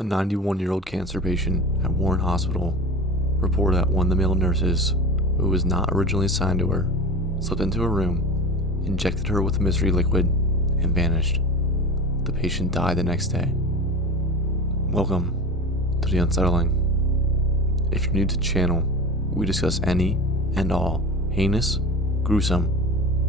A 91-year-old cancer patient at Warren Hospital reported that one of the male nurses, who was not originally assigned to her, slipped into a room, injected her with a mystery liquid, and vanished. The patient died the next day. Welcome to The Unsettling. If you're new to the channel, we discuss any and all heinous, gruesome,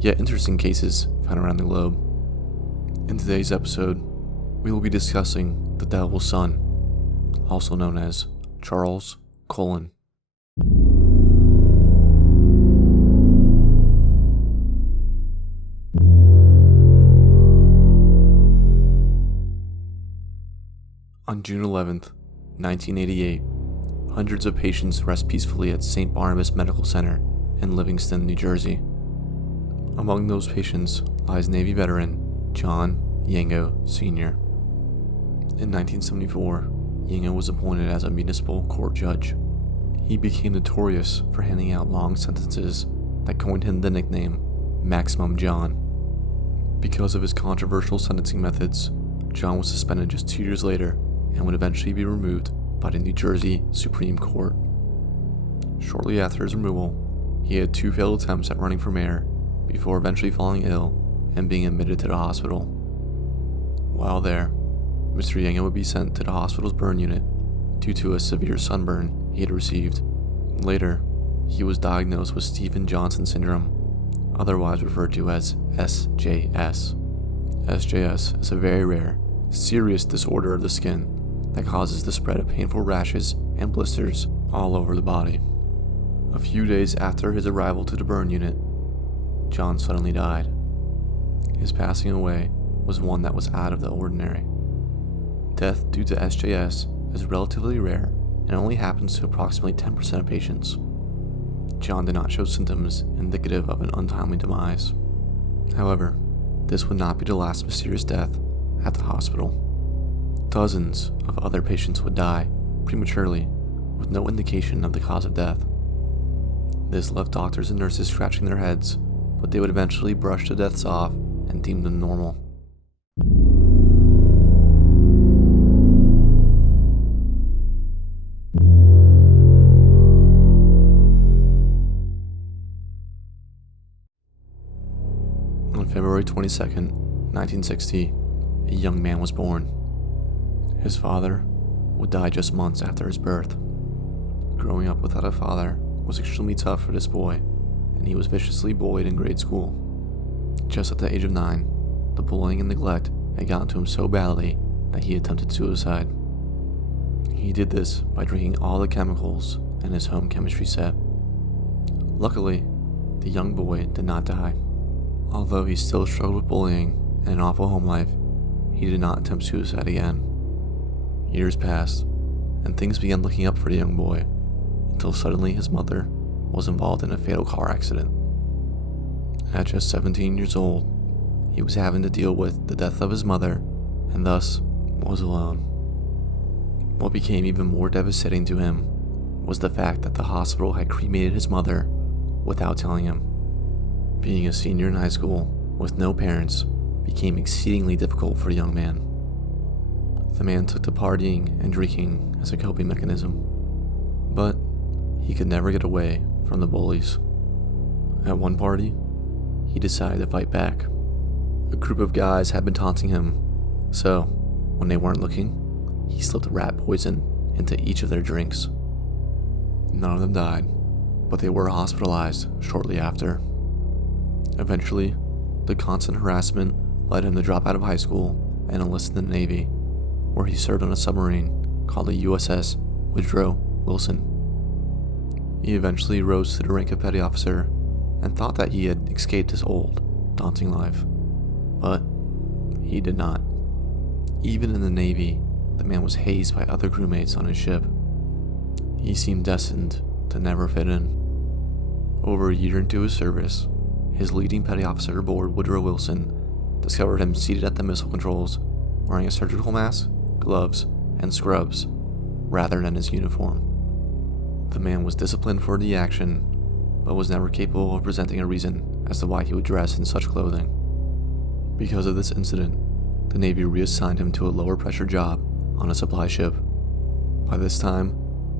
yet interesting cases found around the globe. In today's episode, we will be discussing the Devil's Son, also known as Charles Cullen. On June 11th, 1988, hundreds of patients rest peacefully at St. Barnabas Medical Center in Livingston, New Jersey. Among those patients lies Navy veteran John Yango Sr. In 1974, Yango was appointed as a municipal court judge. He became notorious for handing out long sentences that coined him the nickname Maximum John. Because of his controversial sentencing methods, John was suspended just 2 years later and would eventually be removed by the New Jersey Supreme Court. Shortly after his removal, he had 2 failed attempts at running for mayor before eventually falling ill and being admitted to the hospital. While there, Mr. Yango would be sent to the hospital's burn unit due to a severe sunburn he had received. Later, he was diagnosed with Stevens-Johnson syndrome, otherwise referred to as SJS. SJS is a very rare, serious disorder of the skin that causes the spread of painful rashes and blisters all over the body. A few days after his arrival to the burn unit, John suddenly died. His passing away was one that was out of the ordinary. Death due to SJS is relatively rare and only happens to approximately 10% of patients. John did not show symptoms indicative of an untimely demise. However, this would not be the last mysterious death at the hospital. Dozens of other patients would die prematurely with no indication of the cause of death. This left doctors and nurses scratching their heads, but they would eventually brush the deaths off and deem them normal. On February 22nd, 1960, a young man was born. His father would die just months after his birth. Growing up without a father was extremely tough for this boy, and he was viciously bullied in grade school. Just at the age of 9, the bullying and neglect had gotten to him so badly that he attempted suicide. He did this by drinking all the chemicals in his home chemistry set. Luckily, the young boy did not die. Although he still struggled with bullying and an awful home life, he did not attempt suicide again. Years passed, and things began looking up for the young boy, until suddenly his mother was involved in a fatal car accident. At just 17 years old, he was having to deal with the death of his mother, and thus was alone. What became even more devastating to him was the fact that the hospital had cremated his mother without telling him. Being a senior in high school with no parents became exceedingly difficult for the young man. The man took to partying and drinking as a coping mechanism, but he could never get away from the bullies. At one party, he decided to fight back. A group of guys had been taunting him, so when they weren't looking, he slipped rat poison into each of their drinks. None of them died, but they were hospitalized shortly after. Eventually, the constant harassment led him to drop out of high school and enlist in the Navy, where he served on a submarine called the USS Woodrow Wilson. He eventually rose to the rank of petty officer and thought that he had escaped his old, daunting life. But he did not. Even in the Navy, the man was hazed by other crewmates on his ship. He seemed destined to never fit in. Over a year into his service, his leading petty officer aboard Woodrow Wilson discovered him seated at the missile controls, wearing a surgical mask, gloves, and scrubs, rather than his uniform. The man was disciplined for the action, but was never capable of presenting a reason as to why he would dress in such clothing. Because of this incident, the Navy reassigned him to a lower pressure job on a supply ship. By this time,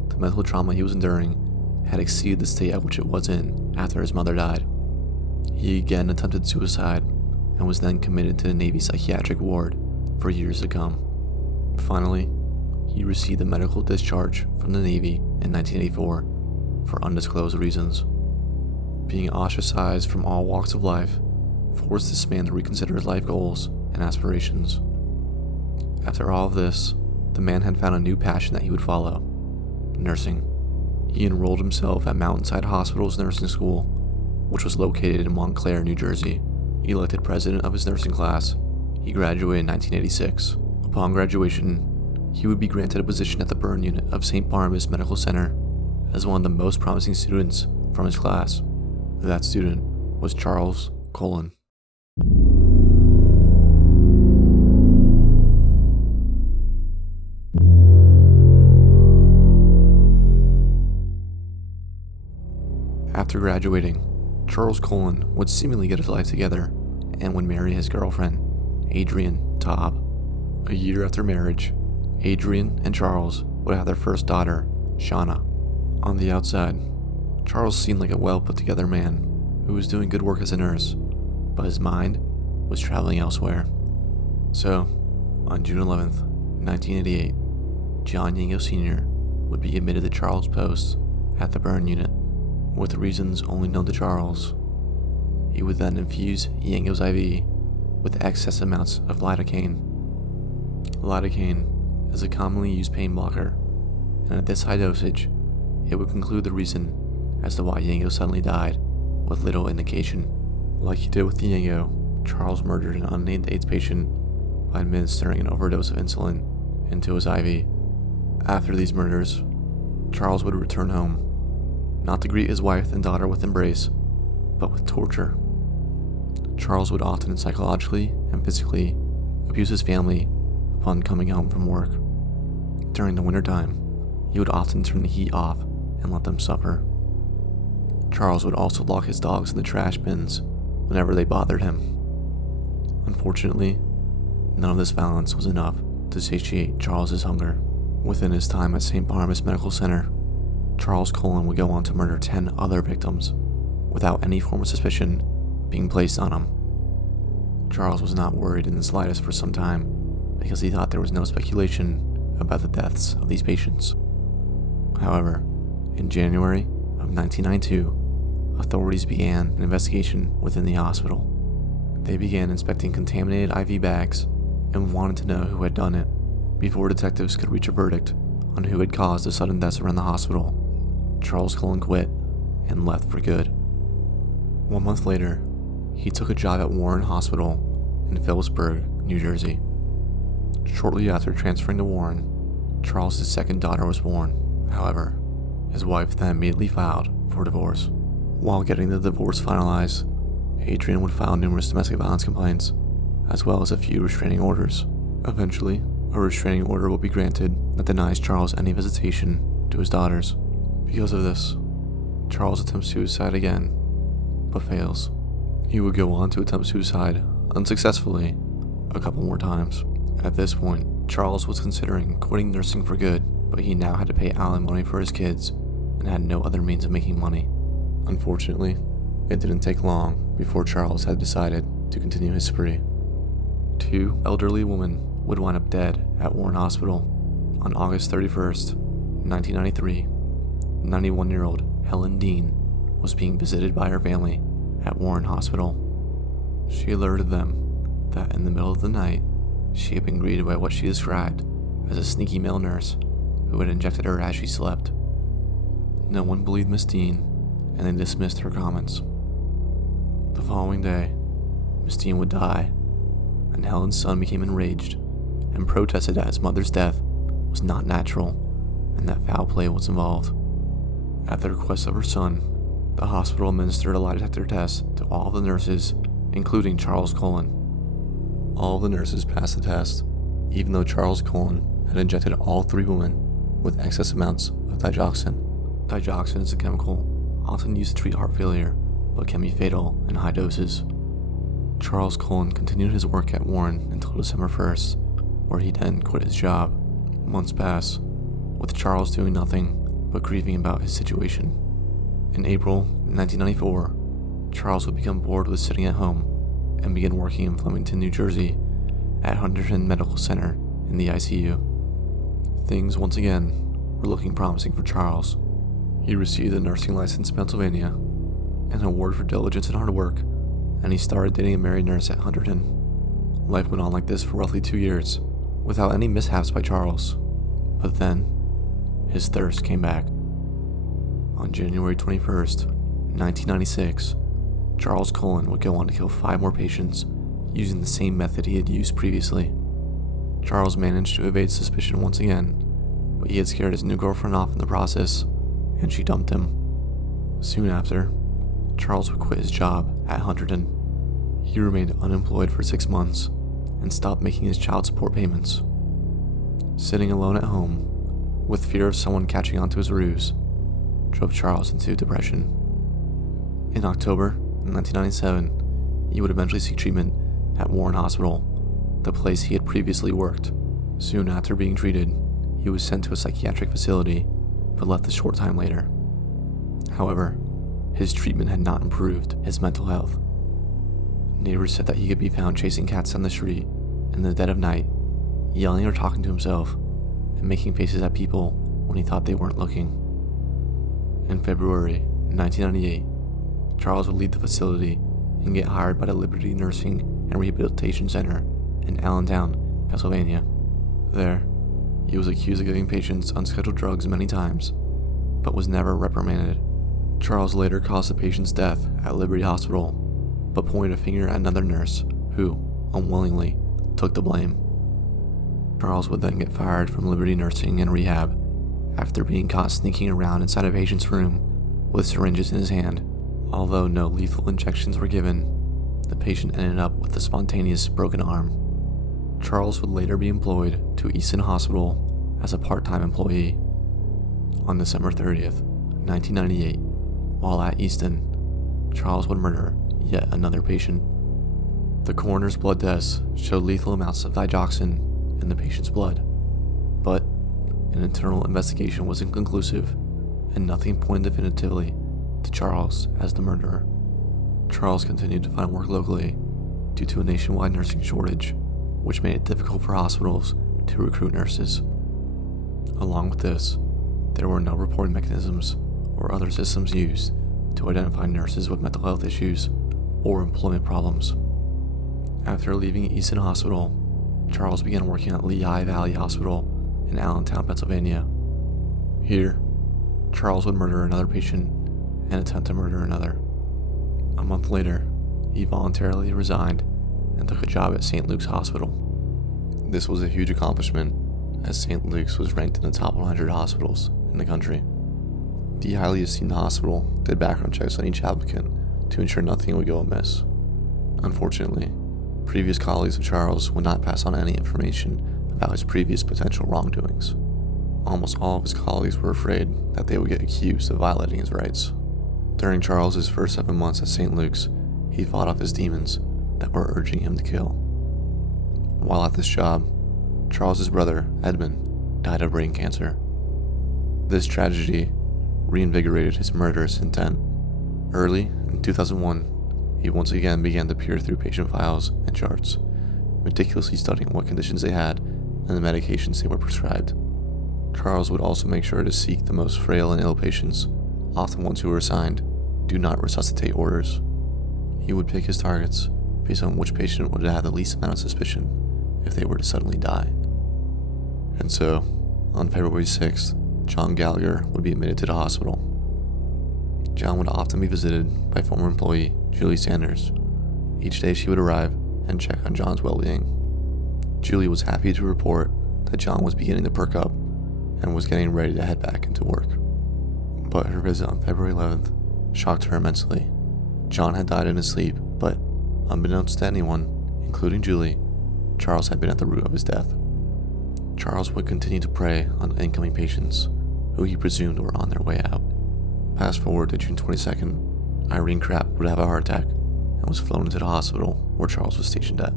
the mental trauma he was enduring had exceeded the state at which it was in after his mother died. He again attempted suicide and was then committed to the Navy psychiatric ward for years to come. Finally, he received a medical discharge from the Navy in 1984 for undisclosed reasons. Being ostracized from all walks of life forced this man to reconsider his life goals and aspirations. After all of this, the man had found a new passion that he would follow: nursing. He enrolled himself at Mountainside Hospital's nursing school, which was located in Montclair, New Jersey. Elected president of his nursing class, he graduated in 1986. Upon graduation, he would be granted a position at the burn unit of St. Barnabas Medical Center as one of the most promising students from his class. That student was Charles Cullen. After graduating, Charles Cullen would seemingly get his life together and would marry his girlfriend, Adrienne Taub. A year after marriage, Adrienne and Charles would have their first daughter, Shauna. On the outside, Charles seemed like a well-put-together man who was doing good work as a nurse, but his mind was traveling elsewhere. So, on June 11th, 1988, John Yango Sr. would be admitted to Charles' post at the burn unit, with reasons only known to Charles. He would then infuse Yango's IV with excess amounts of lidocaine. Lidocaine is a commonly used pain blocker, and at this high dosage, it would conclude the reason as to why Yango suddenly died, with little indication. Like he did with Yango, Charles murdered an unnamed AIDS patient by administering an overdose of insulin into his IV. After these murders, Charles would return home, not to greet his wife and daughter with embrace, but with torture. Charles would often psychologically and physically abuse his family upon coming home from work. During the wintertime, he would often turn the heat off and let them suffer. Charles would also lock his dogs in the trash bins whenever they bothered him. Unfortunately, none of this violence was enough to satiate Charles's hunger. Within his time at St. Barnabas Medical Center, Charles Cullen would go on to murder 10 other victims, without any form of suspicion being placed on him. Charles was not worried in the slightest for some time, because he thought there was no speculation about the deaths of these patients. However, in January of 1992, authorities began an investigation within the hospital. They began inspecting contaminated IV bags and wanted to know who had done it before detectives could reach a verdict on who had caused the sudden deaths around the hospital. Charles Cullen quit and left for good. 1 month later, he took a job at Warren Hospital in Phillipsburg, New Jersey. Shortly after transferring to Warren, Charles' second daughter was born. However, his wife then immediately filed for divorce. While getting the divorce finalized, Adrienne would file numerous domestic violence complaints, as well as a few restraining orders. Eventually, a restraining order will be granted that denies Charles any visitation to his daughters. Because of this, Charles attempts suicide again, but fails. He would go on to attempt suicide unsuccessfully a couple more times. At this point, Charles was considering quitting nursing for good, but he now had to pay alimony for his kids and had no other means of making money. Unfortunately, it didn't take long before Charles had decided to continue his spree. 2 elderly women would wind up dead at Warren Hospital. On August 31st, 1993, 91-year-old Helen Dean was being visited by her family at Warren Hospital. She alerted them that in the middle of the night, she had been greeted by what she described as a sneaky male nurse who had injected her as she slept. No one believed Miss Dean, and they dismissed her comments. The following day, Miss Dean would die, and Helen's son became enraged and protested that his mother's death was not natural and that foul play was involved. At the request of her son, the hospital administered a lie detector test to all of the nurses, including Charles Cullen. All of the nurses passed the test, even though Charles Cullen had injected all 3 women with excess amounts of digoxin. Digoxin is a chemical often used to treat heart failure, but can be fatal in high doses. Charles Cullen continued his work at Warren until December 1st, where he then quit his job. Months pass, with Charles doing nothing but grieving about his situation. In April 1994, Charles would become bored with sitting at home and began working in Flemington, New Jersey at Huntington Medical Center in the ICU. Things once again were looking promising for Charles. He received a nursing license in Pennsylvania, an award for diligence and hard work, and he started dating a married nurse at Huntington. Life went on like this for roughly 2 years, without any mishaps by Charles. But then, his thirst came back. On January 21st, 1996, Charles Cullen would go on to kill 5 more patients using the same method he had used previously. Charles managed to evade suspicion once again, but he had scared his new girlfriend off in the process, and she dumped him. Soon after, Charles would quit his job at Huntington. He remained unemployed for 6 months and stopped making his child support payments. Sitting alone at home, with fear of someone catching on to his ruse, drove Charles into depression. In October 1997, he would eventually seek treatment at Warren Hospital, the place he had previously worked. Soon after being treated, he was sent to a psychiatric facility, but left a short time later. However, his treatment had not improved his mental health. Neighbors said that he could be found chasing cats down the street in the dead of night, yelling or talking to himself, and making faces at people when he thought they weren't looking. In February 1998, Charles would leave the facility and get hired by the Liberty Nursing and Rehabilitation Center in Allentown, Pennsylvania. There, he was accused of giving patients unscheduled drugs many times, but was never reprimanded. Charles later caused the patient's death at Liberty Hospital, but pointed a finger at another nurse who, unwillingly, took the blame. Charles would then get fired from Liberty Nursing and Rehab after being caught sneaking around inside a patient's room with syringes in his hand. Although no lethal injections were given, the patient ended up with a spontaneous broken arm. Charles would later be employed to Easton Hospital as a part-time employee. On December 30th, 1998, while at Easton, Charles would murder yet another patient. The coroner's blood tests showed lethal amounts of digoxin in the patient's blood, but an internal investigation was inconclusive, and nothing pointed definitively to Charles as the murderer. Charles continued to find work locally due to a nationwide nursing shortage, which made it difficult for hospitals to recruit nurses. Along with this, there were no reporting mechanisms or other systems used to identify nurses with mental health issues or employment problems. After leaving Easton Hospital, Charles began working at Lehigh Valley Hospital in Allentown, Pennsylvania. Here, Charles would murder another patient and attempt to murder another. A month later, he voluntarily resigned and took a job at St. Luke's Hospital. This was a huge accomplishment, as St. Luke's was ranked in the top 100 hospitals in the country. The highly esteemed hospital did background checks on each applicant to ensure nothing would go amiss. Unfortunately, previous colleagues of Charles would not pass on any information about his previous potential wrongdoings. Almost all of his colleagues were afraid that they would get accused of violating his rights. During Charles's first 7 months at St. Luke's, he fought off his demons that were urging him to kill. While at this job, Charles's brother, Edmund, died of brain cancer. This tragedy reinvigorated his murderous intent. Early in 2001, he once again began to peer through patient files and charts, meticulously studying what conditions they had and the medications they were prescribed. Charles would also make sure to seek the most frail and ill patients, often ones who were assigned "do not resuscitate" orders. He would pick his targets based on which patient would have the least amount of suspicion if they were to suddenly die. And so, on February 6th, John Gallagher would be admitted to the hospital. John would often be visited by former employee Julie Sanders. Each day she would arrive and check on John's well-being. Julie was happy to report that John was beginning to perk up and was getting ready to head back into work. But her visit on February 11th shocked her immensely. John had died in his sleep, but unbeknownst to anyone, including Julie, Charles had been at the root of his death. Charles would continue to prey on incoming patients, who he presumed were on their way out. Fast forward to June 22nd, Irene Krapp would have a heart attack and was flown into the hospital where Charles was stationed at.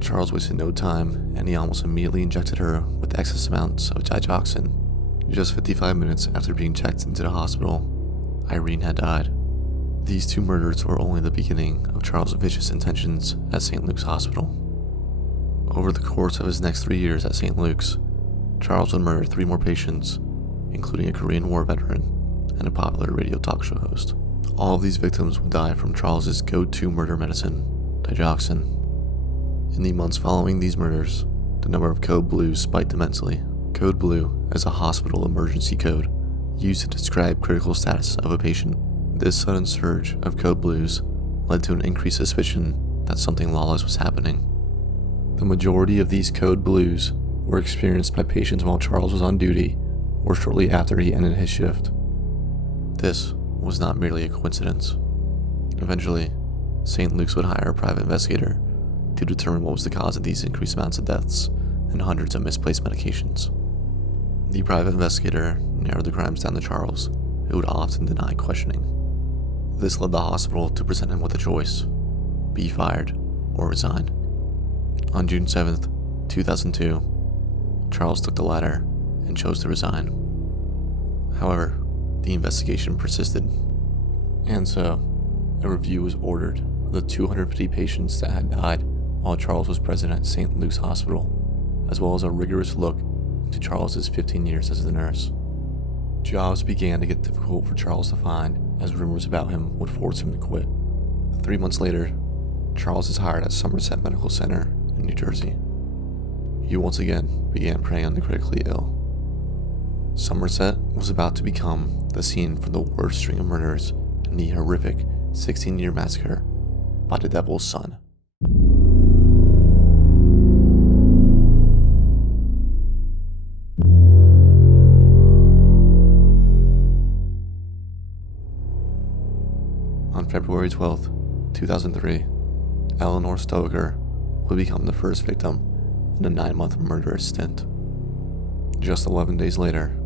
Charles wasted no time, and he almost immediately injected her with excess amounts of digoxin. Just 55 minutes after being checked into the hospital, Irene had died. These two murders were only the beginning of Charles' vicious intentions at St. Luke's Hospital. Over the course of his next 3 years at St. Luke's, Charles would murder 3 more patients, including a Korean War veteran and a popular radio talk show host. All of these victims would die from Charles' go-to murder medicine, digoxin. In the months following these murders, the number of code blues spiked immensely. Code blue is a hospital emergency code used to describe critical status of a patient. This sudden surge of code blues led to an increased suspicion that something lawless was happening. The majority of these code blues were experienced by patients while Charles was on duty or shortly after he ended his shift. This was not merely a coincidence. Eventually, St. Luke's would hire a private investigator to determine what was the cause of these increased amounts of deaths and hundreds of misplaced medications. The private investigator narrowed the crimes down to Charles, who would often deny questioning. This led the hospital to present him with a choice: be fired or resign. On June 7th, 2002, Charles took the latter and chose to resign. However, the investigation persisted, and so a review was ordered of the 250 patients that had died while Charles was president at St. Luke's Hospital, as well as a rigorous look into Charles's 15 years as a nurse. Jobs began to get difficult for Charles to find, as rumors about him would force him to quit. 3 months later, Charles is hired at Somerset Medical Center in New Jersey. He once again began preying on the critically ill. Somerset was about to become the scene for the worst string of murders in the horrific 16-year massacre by the Devil's Son. On February 12, 2003, Eleanor Stoker would become the first victim in a 9-month murderous stint. Just 11 days later,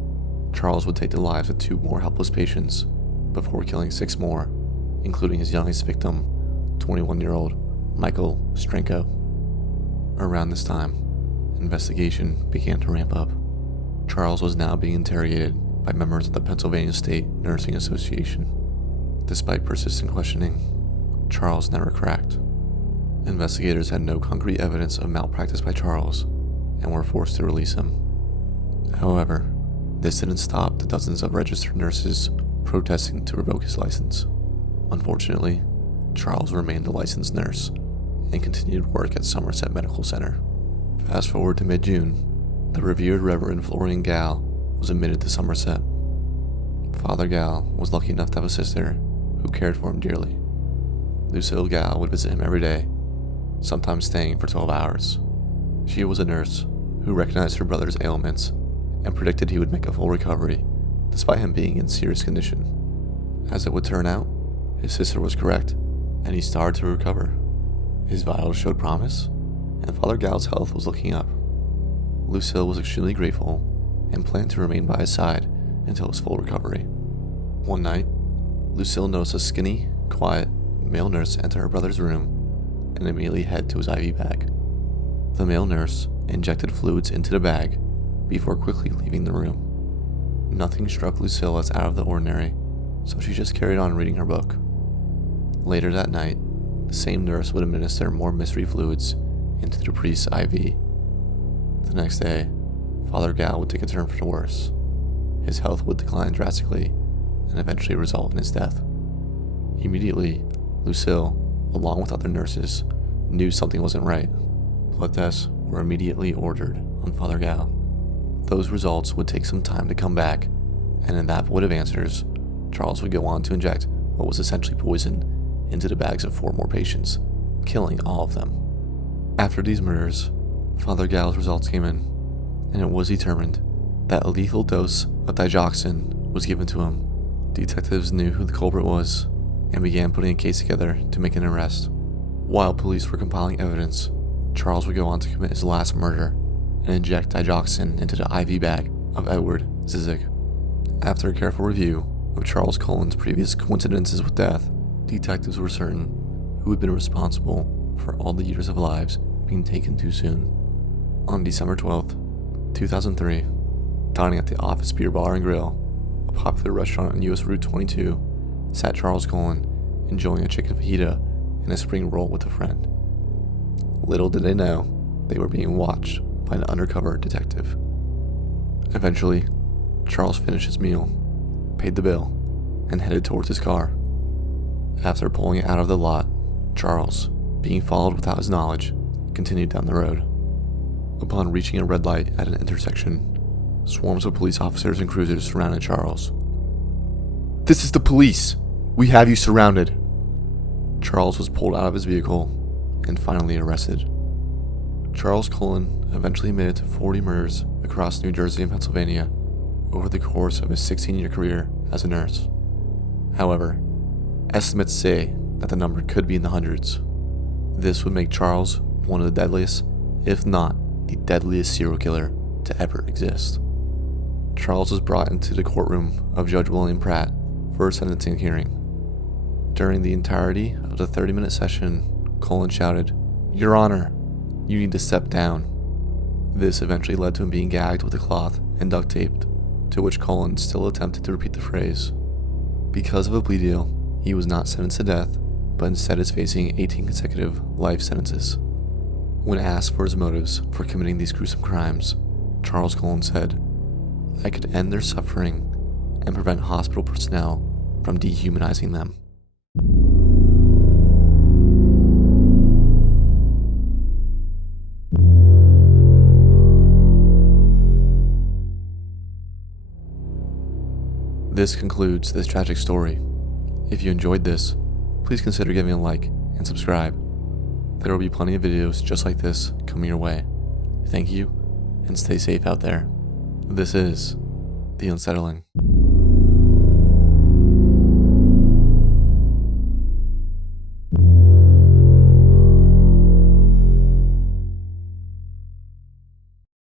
Charles would take the lives of 2 more helpless patients before killing 6 more, including his youngest victim, 21-year-old Michael Strenko. Around this time, investigation began to ramp up. Charles was now being interrogated by members of the Pennsylvania State Nursing Association. Despite persistent questioning, Charles never cracked. Investigators had no concrete evidence of malpractice by Charles and were forced to release him. However, this didn't stop the dozens of registered nurses protesting to revoke his license. Unfortunately, Charles remained a licensed nurse and continued work at Somerset Medical Center. Fast forward to mid-June, the revered Reverend Florian Gall was admitted to Somerset. Father Gall was lucky enough to have a sister who cared for him dearly. Lucille Gall would visit him every day, sometimes staying for 12 hours. She was a nurse who recognized her brother's ailments and predicted he would make a full recovery, despite him being in serious condition. As it would turn out, his sister was correct, and he started to recover. His vitals showed promise, and Father Gall's health was looking up. Lucille was extremely grateful and planned to remain by his side until his full recovery. One night, Lucille noticed a skinny, quiet male nurse enter her brother's room and immediately head to his IV bag. The male nurse injected fluids into the bag before quickly leaving the room. Nothing struck Lucille as out of the ordinary, so she just carried on reading her book. Later that night, the same nurse would administer more mystery fluids into the priest's IV. The next day, Father Gall would take a turn for the worse. His health would decline drastically and eventually result in his death. Immediately, Lucille, along with other nurses, knew something wasn't right. Blood tests were immediately ordered on Father Gall. Those results would take some time to come back, and in that void of answers, Charles would go on to inject what was essentially poison into the bags of 4 more patients, killing all of them. After these murders, Father Gall's results came in, and it was determined that a lethal dose of digoxin was given to him. Detectives knew who the culprit was and began putting a case together to make an arrest. While police were compiling evidence, Charles would go on to commit his last murder and inject digoxin into the IV bag of Edward Zizek. After a careful review of Charles Cullen's previous coincidences with death, detectives were certain who had been responsible for all the years of lives being taken too soon. On December 12th, 2003, dining at the Office Beer Bar and Grill, a popular restaurant on US Route 22, sat Charles Cullen, enjoying a chicken fajita and a spring roll with a friend. Little did they know, they were being watched by an undercover detective. Eventually, Charles finished his meal, paid the bill, and headed towards his car. After pulling it out of the lot, Charles, being followed without his knowledge, continued down the road. Upon reaching a red light at an intersection, swarms of police officers and cruisers surrounded Charles. "This is the police! We have you surrounded!" Charles was pulled out of his vehicle and finally arrested. Charles Cullen eventually admitted to 40 murders across New Jersey and Pennsylvania over the course of his 16-year career as a nurse. However, estimates say that the number could be in the hundreds. This would make Charles one of the deadliest, if not the deadliest serial killer to ever exist. Charles was brought into the courtroom of Judge William Pratt for a sentencing hearing. During the entirety of the 30-minute session, Cullen shouted, "Your Honor, you need to step down." This eventually led to him being gagged with a cloth and duct taped, to which Cullen still attempted to repeat the phrase. Because of a plea deal, he was not sentenced to death, but instead is facing 18 consecutive life sentences. When asked for his motives for committing these gruesome crimes, Charles Cullen said, "I could end their suffering and prevent hospital personnel from dehumanizing them." This concludes this tragic story. If you enjoyed this, please consider giving a like and subscribe. There will be plenty of videos just like this coming your way. Thank you, and stay safe out there. This is The Unsettling.